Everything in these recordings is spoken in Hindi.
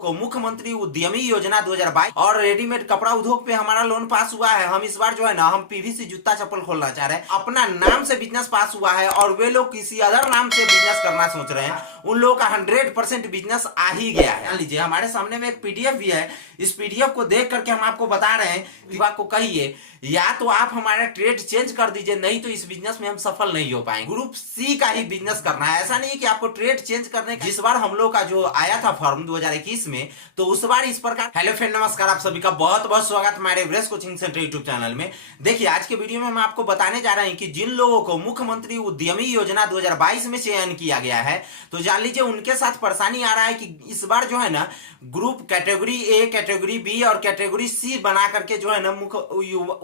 को मुख्यमंत्री उद्यमी योजना 2022 और रेडीमेड कपड़ा उद्योग पे हमारा लोन पास हुआ है। हम इस बार जो है ना हम पीवीसी जूता चप्पल खोलना चाह रहे हैं। अपना नाम से बिजनेस पास हुआ है और वे लोग किसी अदर नाम से बिजनेस करना सोच रहे हैं, उन लोगों का 100% बिजनेस आ ही गया है। मान लीजिए हमारे सामने में एक पीडीएफ भी है। इस पीडीएफ को देख करके हम आपको बता रहे हैं कि आपको कहिए या तो आप हमारा ट्रेड चेंज कर दीजिए, नहीं तो इस बिजनेस में हम सफल नहीं हो पाएंगे। ग्रुप सी का ही बिजनेस करना है, ऐसा नहीं कि आपको ट्रेड चेंज करने का। जिस बार हम लोग का जो आया था फॉर्म 2021 में, तो उस बार इस प्रकार। हेलो फ्रेंड, नमस्कार, आप सभी का बहुत बहुत स्वागत हमारे Everest coaching centre YouTube channel में। देखिए आज के वीडियो में हम आपको बताने जा रहे हैं कि जिन लोगों को मुख्यमंत्री उद्यमी योजना 2022 में चयन किया गया है, तो जान लीजिए उनके साथ परेशानी आ रहा है कि इस बार जो है ना group category A, category B और कैटेगरी सी बना करके जो है ना मुख्य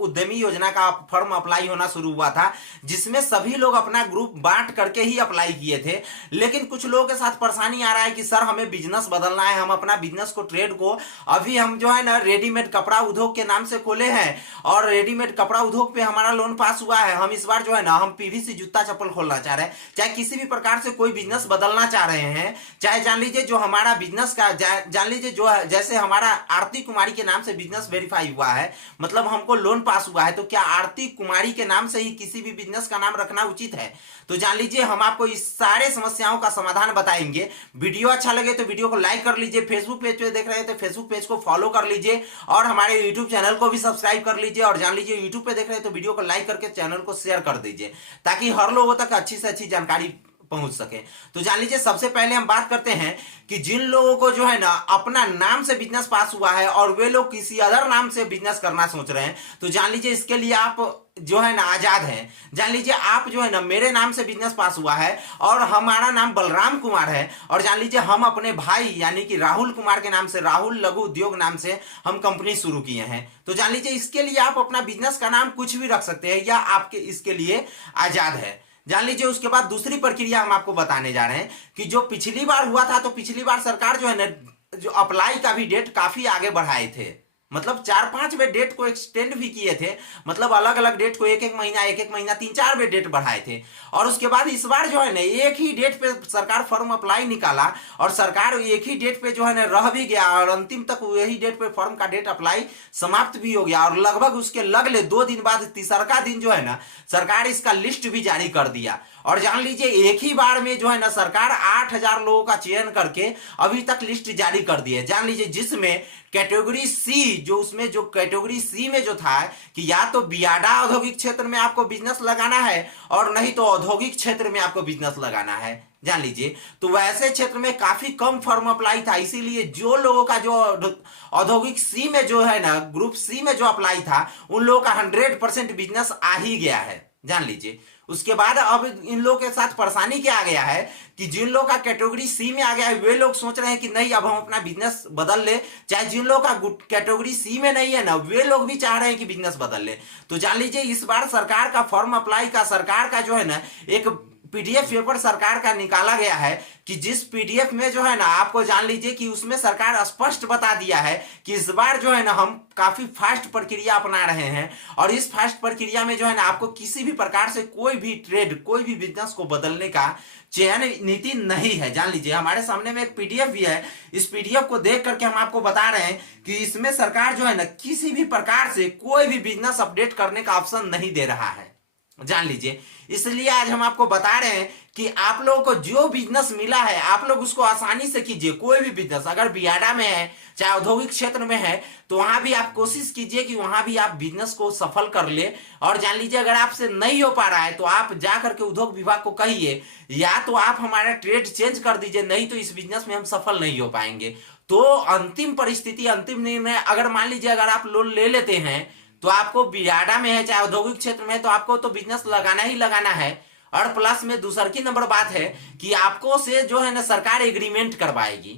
उद्यमी योजना का फॉर्म अप्लाई होना शुरू हुआ था, जिसमें सभी लोग अपना ग्रुप बांट करके ही अप्लाई किए थे। लेकिन कुछ लोगों के साथ परेशानी आ रहा है कि सर हमें बिजनेस बदलना है, हम अपना बिजनेस को, ट्रेड को अभी हम जो है ना रेडीमेड कपड़ा उद्योग के नाम से खोले हैं और रेडीमेड कपड़ा उद्योग पे हमारा लोन पास हुआ है। हम इस बार जो है ना हम पीवीसी जूता चप्पल खोलना चाह रहे हैं, चाहे किसी भी प्रकार से कोई बिजनेस बदलना चाह रहे हैं, चाहे जान लीजिए जो हमारा बिजनेस का जान लीजिए जो जैसे हमारा आरती कुमारी के नाम से बिजनेस वेरीफाई हुआ है, मतलब हमको लोन पास हुआ है, तो क्या आरती कुमारी के नाम से ही किसी भी बिजनेस का नाम रखना उचित है? तो जान लीजिए हम आपको इस सारे समस्याओं का समाधान बताएंगे। वीडियो अच्छा लगे तो वीडियो को लाइक कर लीजिए, फेसबुक पेज पे देख रहे हैं तो फेसबुक पेज को फॉलो कर लीजिए और हमारे यूट्यूब चैनल को भी सब्सक्राइब कर लीजिए। और जान लीजिए यूट्यूब पे देख रहे हैं तो वीडियो को लाइक करके चैनल को शेयर कर दीजिए ताकि हर लोगों तक अच्छी से अच्छी जानकारी पहुंच सके। तो जान लीजिए सबसे पहले हम बात करते हैं कि जिन लोगों को जो है ना अपना नाम से बिजनेस पास हुआ है और वे लोग किसी अदर नाम से बिजनेस करना सोच रहे हैं, तो जान लीजिए इसके लिए आप जो है ना आजाद हैं। जान लीजिए आप जो है ना मेरे नाम से बिजनेस पास हुआ है और हमारा नाम बलराम कुमार है और जान लीजिए हम अपने भाई यानी कि राहुल कुमार के नाम से, राहुल लघु उद्योग नाम से हम कंपनी शुरू किए हैं। तो जान लीजिए इसके लिए आप अपना बिजनेस का नाम कुछ भी रख सकते हैं या आपके इसके लिए आजाद है। जान लीजिए उसके बाद दूसरी प्रक्रिया हम आपको बताने जा रहे हैं कि जो पिछली बार हुआ था, तो पिछली बार सरकार जो है ना जो अप्लाई का भी डेट काफी आगे बढ़ाए थे, मतलब 4-5 वे डेट को एक्सटेंड भी किए थे, मतलब अलग अलग डेट को एक एक महीना 3-4 वे डेट बढ़ाए थे। और उसके बाद इस बार जो है ना एक ही डेट पे सरकार फॉर्म अप्लाई निकाला और सरकार एक ही डेट पे जो है ना रह भी गया और अंतिम तक वही डेट पे फॉर्म का डेट अप्लाई समाप्त भी हो गया और लगभग उसके लगले 2 दिन बाद तीसरा दिन जो है ना सरकार इसका लिस्ट भी जारी कर दिया। और जान लीजिए एक ही बार में जो है ना सरकार 8,000 लोगों का चयन करके अभी तक लिस्ट जारी कर दी है। जान लीजिए जिसमें कैटेगरी सी, जो उसमें जो कैटेगरी सी में जो था कि या तो बियाडा औद्योगिक क्षेत्र में आपको बिजनेस लगाना है और नहीं तो औद्योगिक क्षेत्र में आपको बिजनेस लगाना है। जान लीजिए तो वैसे क्षेत्र में काफी कम फॉर्म अप्लाई था, इसीलिए जो लोगों का जो औद्योगिक सी में जो है ना ग्रुप सी में जो अप्लाई था, उन लोगों का 100% बिजनेस आ ही गया है। जान लीजिए उसके बाद अब इन लोगों के साथ परेशानी क्या आ गया है कि जिन लोग का कैटेगरी सी में आ गया है वे लोग सोच रहे हैं कि नहीं अब हम अपना बिजनेस बदल ले, चाहे जिन लोग का कैटेगरी सी में नहीं है ना वे लोग भी चाह रहे हैं कि बिजनेस बदल ले। तो जान लीजिए इस बार सरकार का फॉर्म अप्लाई का सरकार का जो है ना एक पीडीएफ पेपर सरकार का निकाला गया है कि जिस पीडीएफ में जो है ना आपको जान लीजिए कि उसमें सरकार स्पष्ट बता दिया है कि इस बार जो है ना हम काफी फास्ट प्रक्रिया अपना रहे हैं और इस फास्ट प्रक्रिया में जो है ना आपको किसी भी प्रकार से कोई भी ट्रेड, कोई भी बिजनेस को बदलने का चयन नीति नहीं है। जान लीजिए हमारे सामने में एक पीडीएफ भी है। इस पीडीएफ को देख करके हम आपको बता रहे हैं कि इसमें सरकार जो है ना किसी भी प्रकार से कोई भी बिजनेस अपडेट करने का ऑप्शन नहीं दे रहा है। जान लीजिए इसलिए आज हम आपको बता रहे हैं कि आप लोगों को जो बिजनेस मिला है आप लोग उसको आसानी से कीजिए। कोई भी बिजनेस अगर बियाडा में है, चाहे औद्योगिक क्षेत्र में है, तो वहां भी आप कोशिश कीजिए कि वहां भी आप बिजनेस को सफल कर ले। और जान लीजिए अगर आपसे नहीं हो पा रहा है तो आप जा करके उद्योग विभाग को कहिए या तो आप हमारा ट्रेड चेंज कर दीजिए, नहीं तो इस बिजनेस में हम सफल नहीं हो पाएंगे। तो अंतिम परिस्थिति, अंतिम निर्णय, अगर मान लीजिए अगर आप लोन ले लेते हैं तो आपको बियाडा में है चाहे औद्योगिक क्षेत्र में है तो आपको तो बिजनेस लगाना ही लगाना है। और प्लस में दूसर की नंबर बात है कि आपको से जो है ना सरकार एग्रीमेंट करवाएगी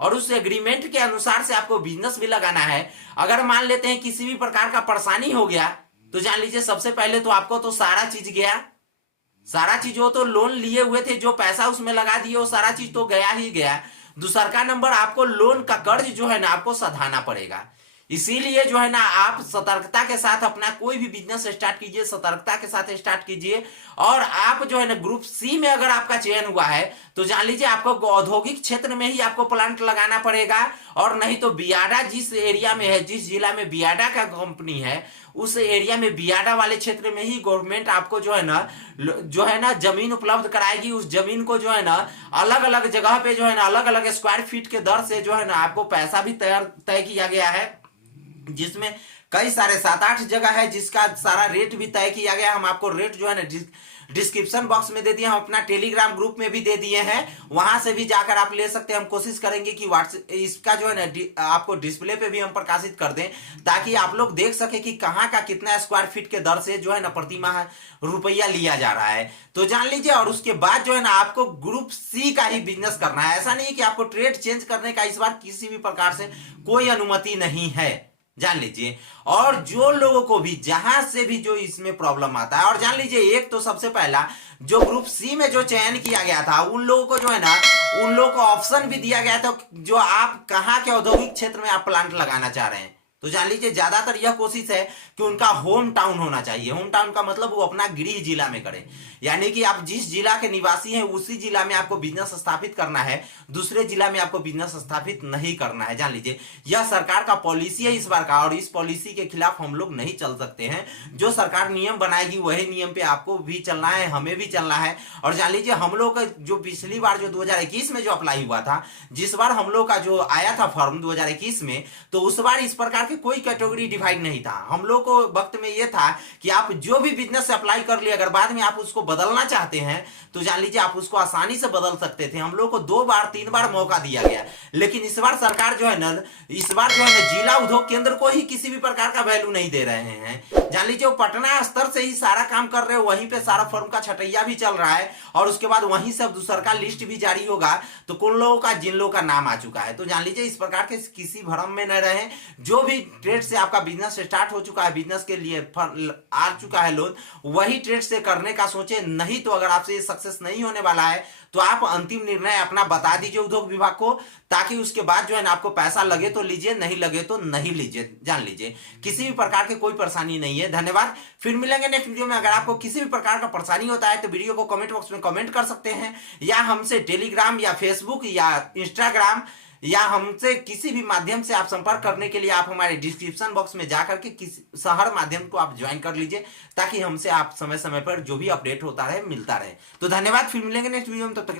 और उस एग्रीमेंट के अनुसार से आपको बिजनेस भी लगाना है। अगर मान लेते हैं किसी भी प्रकार का परेशानी हो गया तो जान लीजिए सबसे पहले तो आपको तो सारा चीज गया, सारा चीज वो तो लोन लिए हुए थे, जो पैसा उसमें लगा दिए वो सारा चीज तो गया ही गया। दूसर का नंबर आपको लोन का कर्ज जो है ना आपको सधाना पड़ेगा। इसीलिए जो है ना आप सतर्कता के साथ अपना कोई भी बिजनेस स्टार्ट कीजिए, सतर्कता के साथ स्टार्ट कीजिए। और आप जो है ना ग्रुप सी में अगर आपका चयन हुआ है तो जान लीजिए आपको औद्योगिक क्षेत्र में ही आपको प्लांट लगाना पड़ेगा, और नहीं तो बियाडा जिस एरिया में है, जिस जिला में बियाडा का कंपनी है, उस एरिया में बियाडा वाले क्षेत्र में ही गवर्नमेंट आपको जो है ना जमीन उपलब्ध कराएगी। उस जमीन को जो है ना अलग अलग जगह पे जो है ना अलग अलग स्क्वायर फीट के दर से जो है ना आपको पैसा भी तय किया गया है, जिसमें कई सारे 7-8 जगह है जिसका सारा रेट भी तय किया गया। हम आपको रेट जो है ना डिस्क्रिप्शन बॉक्स में दे दिए, हम अपना टेलीग्राम ग्रुप में भी दे दिए हैं, वहां से भी जाकर आप ले सकते हैं। हम कोशिश करेंगे कि व्हाट्सएप इसका जो है ना आपको डिस्प्ले पे भी हम प्रकाशित कर दें, ताकि आप लोग देख सके कि कहाँ का कितना स्क्वायर फीट के दर से जो है ना प्रति माह रुपया लिया जा रहा है, तो जान लीजिए। और उसके बाद जो है ना आपको ग्रुप सी का ही बिजनेस करना है। ऐसा नहीं कि आपको ट्रेड चेंज करने का इस बार किसी भी प्रकार से कोई अनुमति नहीं है, जान लीजिए। और जो लोगों को भी जहां से भी जो इसमें प्रॉब्लम आता है, और जान लीजिए एक तो सबसे पहला जो ग्रुप सी में जो चयन किया गया था उन लोगों को जो है ना उन लोगों को ऑप्शन भी दिया गया था जो आप कहां के औद्योगिक क्षेत्र में आप प्लांट लगाना चाह रहे हैं। तो जान लीजिए ज्यादातर यह कोशिश है कि उनका होम टाउन होना चाहिए। होम टाउन का मतलब वो अपना गृह जिला में करे, यानी कि आप जिस जिला के निवासी हैं उसी जिला में आपको बिजनेस स्थापित करना है, दूसरे जिला में आपको बिजनेस स्थापित नहीं करना है। जान लीजिए यह सरकार का पॉलिसी है इस बार का, और इस पॉलिसी के खिलाफ हम लोग नहीं चल सकते हैं। जो सरकार नियम बनाएगी वही नियम पे आपको भी चलना है, हमें भी चलना है। और जान लीजिए हम लोग का जो पिछली बार जो 2021 में जो अप्लाई हुआ था, जिस बार हम लोग का जो आया था फॉर्म 2021 में, तो उस बार इस प्रकार के कोई कैटेगरी डिवाइड नहीं था। हम लोग को वक्त में यह था कि आप जो भी बिजनेस से अप्लाई कर लिए, अगर बाद में आप उसको बदलना चाहते हैं तो जान लीजिए आप उसको आसानी से बदल सकते थे। हम लोग को 2 बार 3 बार मौका दिया गया, लेकिन इस बार सरकार जो है ना जिला उद्योग केंद्र को ही किसी भी प्रकार का वैल्यू नहीं दे रहे हैं। जान लीजिए वो पटना स्तर से ही सारा काम कर रहे हो, वहीं पे सारा फॉर्म का छटैया भी चल रहा है, और उसके बाद वहीं से दूसरा का लिस्ट भी जारी होगा तो कुल लोगों का जिन लोगों का नाम आ चुका है। तो जान लीजिए इस प्रकार के किसी भ्रम में न रहे। जो भी ट्रेड से आपका बिजनेस स्टार्ट हो चुका है, बिजनेस के लिए आ चुका है लोन, वही ट्रेड से करने का सोचे, नहीं तो अगर आपसे ये सक्सेस नहीं होने वाला है तो आप अंतिम निर्णय अपना बता दीजिए उद्योग विभाग को, ताकि उसके बाद जो है ना आपको पैसा लगे तो लीजिए, नहीं लगे तो नहीं लीजिए। जान लीजिए किसी भी प्रकार की कोई परेशानी नहीं है। धन्यवाद, फिर मिलेंगे नेक्स्ट वीडियो में। अगर आपको किसी भी प्रकार का परेशानी होता है तो वीडियो को कमेंट बॉक्स में कमेंट कर सकते हैं, या हमसे टेलीग्राम या फेसबुक या इंस्टाग्राम या हमसे किसी भी माध्यम से आप संपर्क करने के लिए आप हमारे डिस्क्रिप्शन बॉक्स में जाकर के किसी हर माध्यम को आप ज्वाइन कर लीजिए, ताकि हमसे आप समय समय पर जो भी अपडेट होता रहे मिलता रहे। तो धन्यवाद, फिर मिलेंगे नेक्स्ट वीडियो में, तब तक